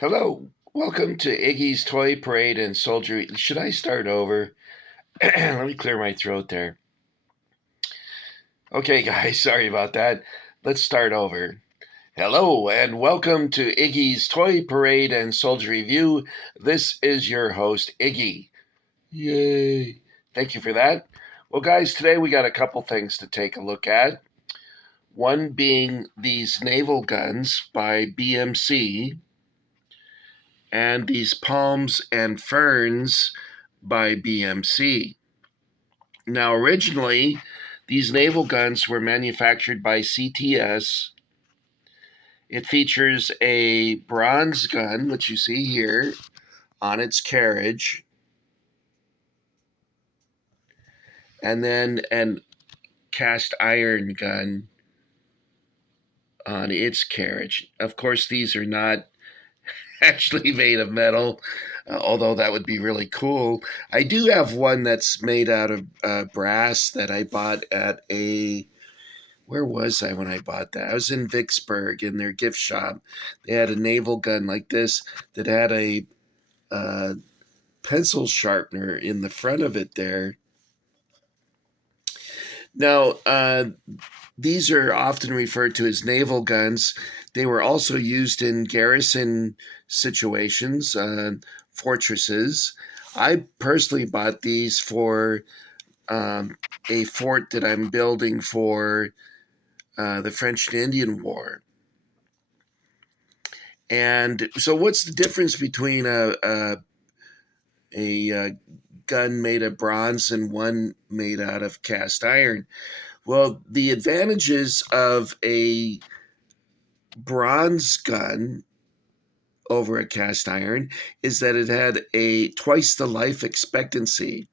Hello, welcome to Iggy's Toy Parade and Soldier. Should I start over? Let me clear my throat there. Okay, guys, sorry about that. Let's start over. Hello, and welcome to Iggy's Toy Parade and Soldier Review. This is your host, Iggy. Yay! Thank you for that. Well, guys, today we got a couple things to take a look at. One being these naval guns by BMC, and these Palms and Ferns by BMC. Now, originally, these naval guns were manufactured by CTS. It features a bronze gun, which you see here on its carriage, and then an cast iron gun on its carriage. Of course, these are not actually made of metal, although that would be really cool. I do have one that's made out of brass that I bought at where was I when I bought that? I was in Vicksburg in their gift shop. They had a naval gun like this that had a pencil sharpener in the front of it there. Now, these are often referred to as naval guns. They were also used in garrison situations, fortresses. I personally bought these for a fort that I'm building for the French and Indian War. And so what's the difference between a gun made of bronze and one made out of cast iron? Well, the advantages of a bronze gun over a cast iron is that it had a twice the life expectancy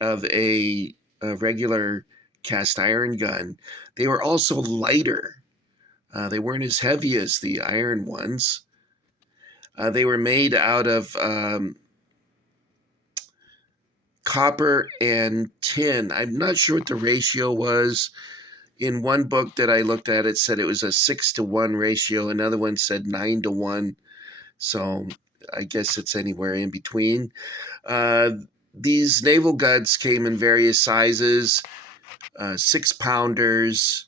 of a regular cast iron gun. They were also lighter. They weren't as heavy as the iron ones. They were made out of copper and tin. I'm not sure what the ratio was. In one book that I looked at, it said it was a 6-to-1 ratio. Another one said 9-to-1. So I guess it's anywhere in between. These naval guns came in various sizes, 6-pounders,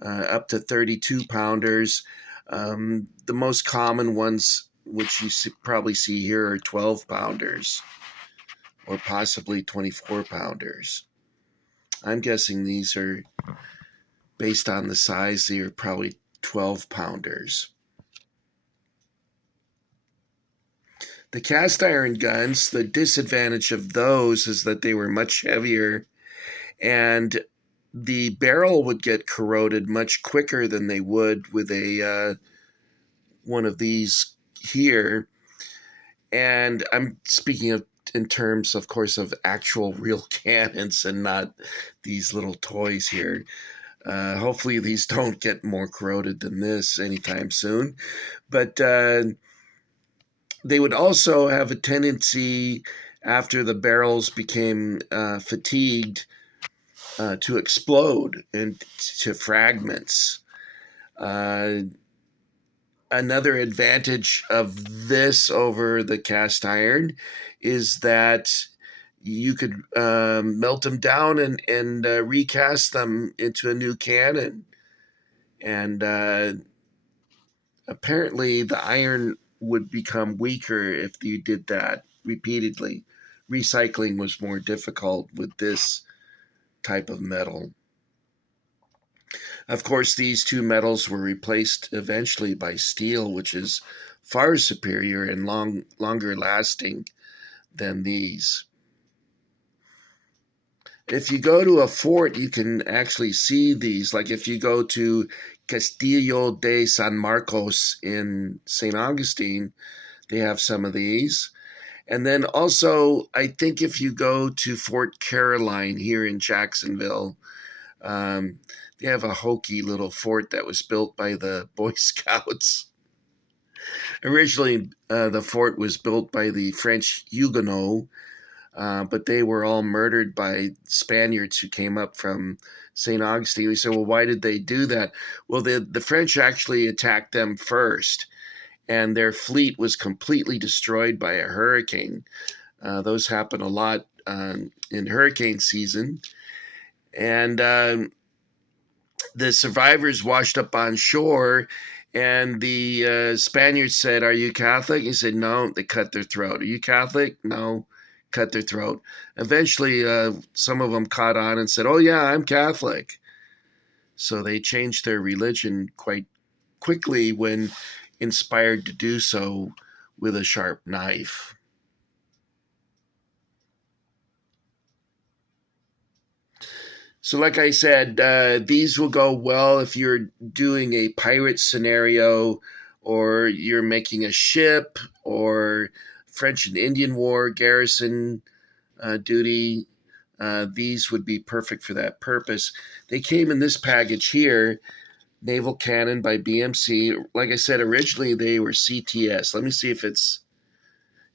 up to 32-pounders. The most common ones, which you probably see here, are 12-pounders. Or possibly 24-pounders. I'm guessing these are, based on the size, they are probably 12-pounders. The cast iron guns, the disadvantage of those is that they were much heavier, and the barrel would get corroded much quicker than they would with a one of these here. And I'm speaking of in terms, of course, of actual real cannons and not these little toys here. Hopefully these don't get more corroded than this anytime soon. But they would also have a tendency, after the barrels became fatigued, to explode into fragments. Another advantage of this over the cast iron is that you could melt them down and recast them into a new cannon. And apparently the iron would become weaker if you did that repeatedly. Recycling was more difficult with this type of metal. Of course, these two metals were replaced eventually by steel, which is far superior and longer lasting than these. If you go to a fort, you can actually see these. Like if you go to Castillo de San Marcos in St. Augustine, they have some of these. And then also, I think if you go to Fort Caroline here in Jacksonville, they have a hokey little fort that was built by the Boy Scouts. Originally, the fort was built by the French Huguenots, but they were all murdered by Spaniards who came up from St. Augustine. We said, well, why did they do that? Well, the French actually attacked them first, and their fleet was completely destroyed by a hurricane. Those happen a lot in hurricane season. And the survivors washed up on shore, and the Spaniards said, "Are you Catholic?" He said, "No." They cut their throat. "Are you Catholic?" "No." Cut their throat. Eventually, some of them caught on and said, "Oh, yeah, I'm Catholic." So they changed their religion quite quickly when inspired to do so with a sharp knife. So like I said, these will go well if you're doing a pirate scenario, or you're making a ship, or French and Indian War garrison duty. These would be perfect for that purpose. They came in this package here, Naval Cannon by BMC. Like I said, originally they were CTS. Let me see if it's,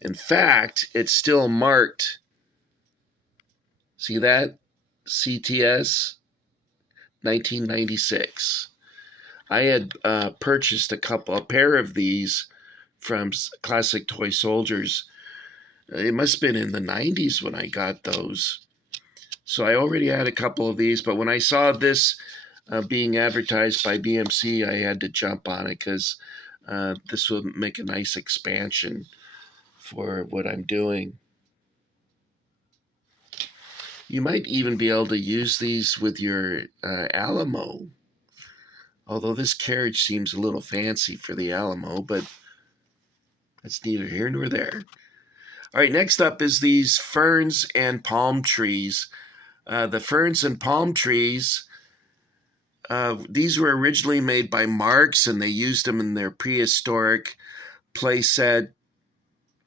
in fact, it's still marked. See that? CTS 1996. I had purchased a pair of these from Classic Toy Soldiers. It must have been in the 90s when I got those. So I already had a couple of these, but when I saw this being advertised by BMC, I had to jump on it because this would make a nice expansion for what I'm doing. You might even be able to use these with your Alamo. Although this carriage seems a little fancy for the Alamo, but that's neither here nor there. All right, next up is these ferns and palm trees. The ferns and palm trees, these were originally made by Marx, and they used them in their prehistoric play set.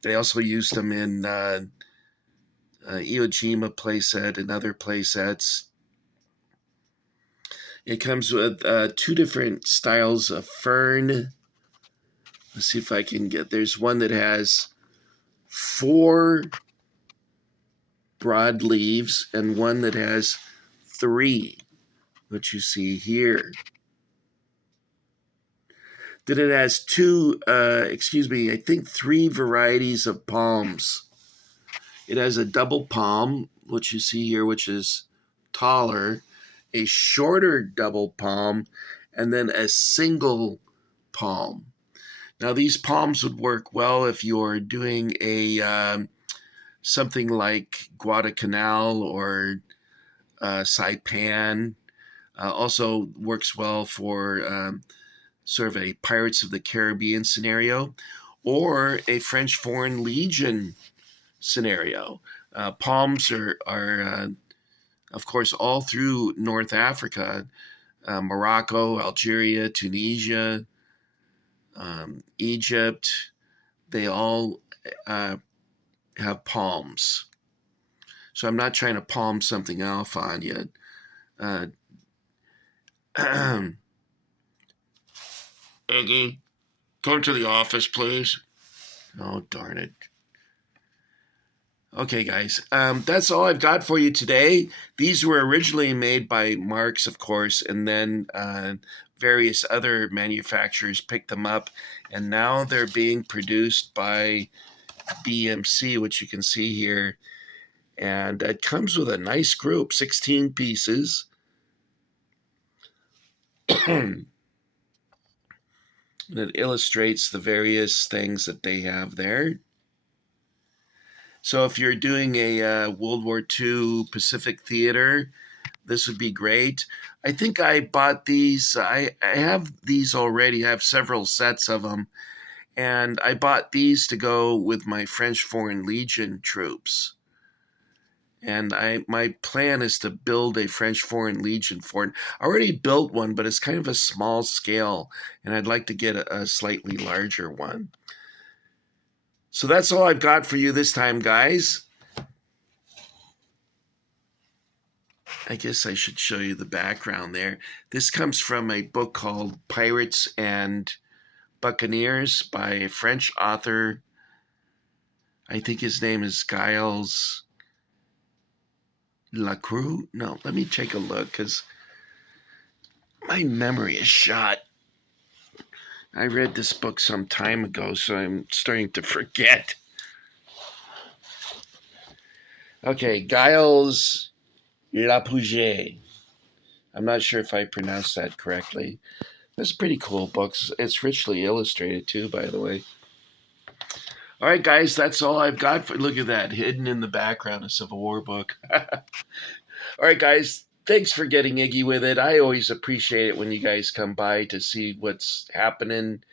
They also used them in Iwo Jima playset and other playsets. It comes with two different styles of fern. Let's see if I can get. There's one that has 4 broad leaves and one that has 3, which you see here. Then it has 3 varieties of palms. It has a double palm, which you see here, which is taller, a shorter double palm, and then a single palm. Now, these palms would work well if you're doing a something like Guadalcanal or Saipan. Also works well for sort of a Pirates of the Caribbean scenario, or a French Foreign Legion scenario. Palms are of course, all through North Africa, Morocco, Algeria, Tunisia, Egypt. They all have palms. So I'm not trying to palm something off on you. Iggy, come to the office, please. Oh, darn it. Okay, guys, that's all I've got for you today. These were originally made by Marx, of course, and then various other manufacturers picked them up, and now they're being produced by BMC, which you can see here. And it comes with a nice group, 16 pieces. And it illustrates the various things that they have there. So if you're doing a World War II Pacific theater, this would be great. I think I bought these. I have these already. I have several sets of them. And I bought these to go with my French Foreign Legion troops. And my plan is to build a French Foreign Legion fort. I already built one, but it's kind of a small scale, and I'd like to get a slightly larger one. So that's all I've got for you this time, guys. I guess I should show you the background there. This comes from a book called Pirates and Buccaneers by a French author. I think his name is Giles Lacroix? No, let me take a look because my memory is shot. I read this book some time ago, so I'm starting to forget. Okay, Giles Lapouget. I'm not sure if I pronounced that correctly. That's a pretty cool book. It's richly illustrated too, by the way. All right, guys, that's all I've got for. Look at that, hidden in the background, a Civil War book. All right, guys, thanks for getting Iggy with it. I always appreciate it when you guys come by to see what's happening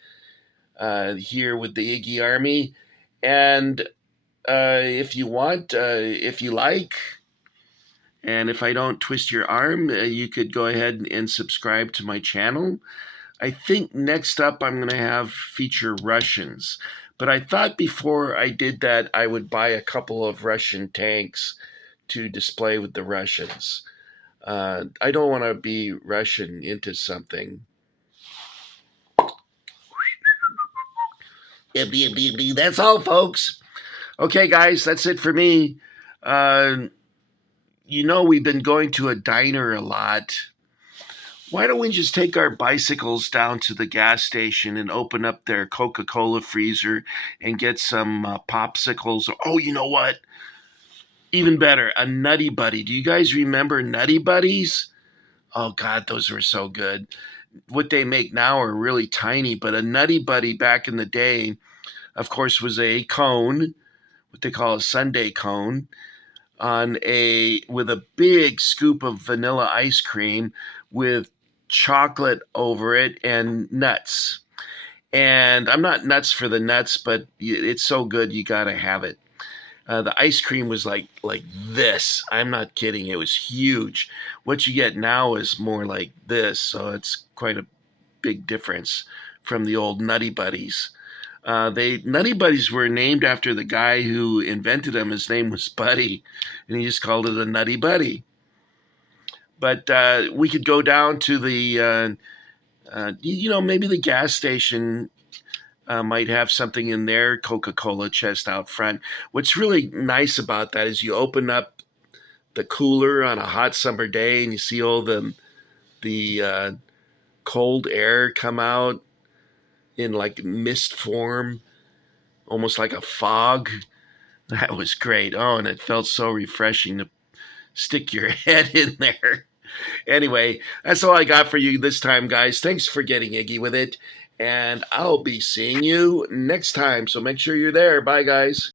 here with the Iggy Army. And if you want, if you like, and if I don't twist your arm, you could go ahead and subscribe to my channel. I think next up I'm going to have feature Russians. But I thought before I did that, I would buy a couple of Russian tanks to display with the Russians. I don't want to be Russian into something. That's all, folks. Okay, guys, that's it for me. We've been going to a diner a lot. Why don't we just take our bicycles down to the gas station and open up their Coca-Cola freezer and get some popsicles? Oh, you know what? Even better, a Nutty Buddy. Do you guys remember Nutty Buddies? Oh, God, those were so good. What they make now are really tiny, but a Nutty Buddy back in the day, of course, was a cone, what they call a sundae cone, with a big scoop of vanilla ice cream with chocolate over it and nuts. And I'm not nuts for the nuts, but it's so good you gotta have it. The ice cream was like this. I'm not kidding. It was huge. What you get now is more like this, so it's quite a big difference from the old Nutty Buddies. Nutty Buddies were named after the guy who invented them. His name was Buddy, and he just called it a Nutty Buddy. But we could go down to the, maybe the gas station might have something in their Coca-Cola chest out front. What's really nice about that is you open up the cooler on a hot summer day and you see all the cold air come out in like mist form, almost like a fog. That was great. Oh, and it felt so refreshing to stick your head in there. Anyway, that's all I got for you this time, guys. Thanks for getting Iggy with it. And I'll be seeing you next time. So make sure you're there. Bye, guys.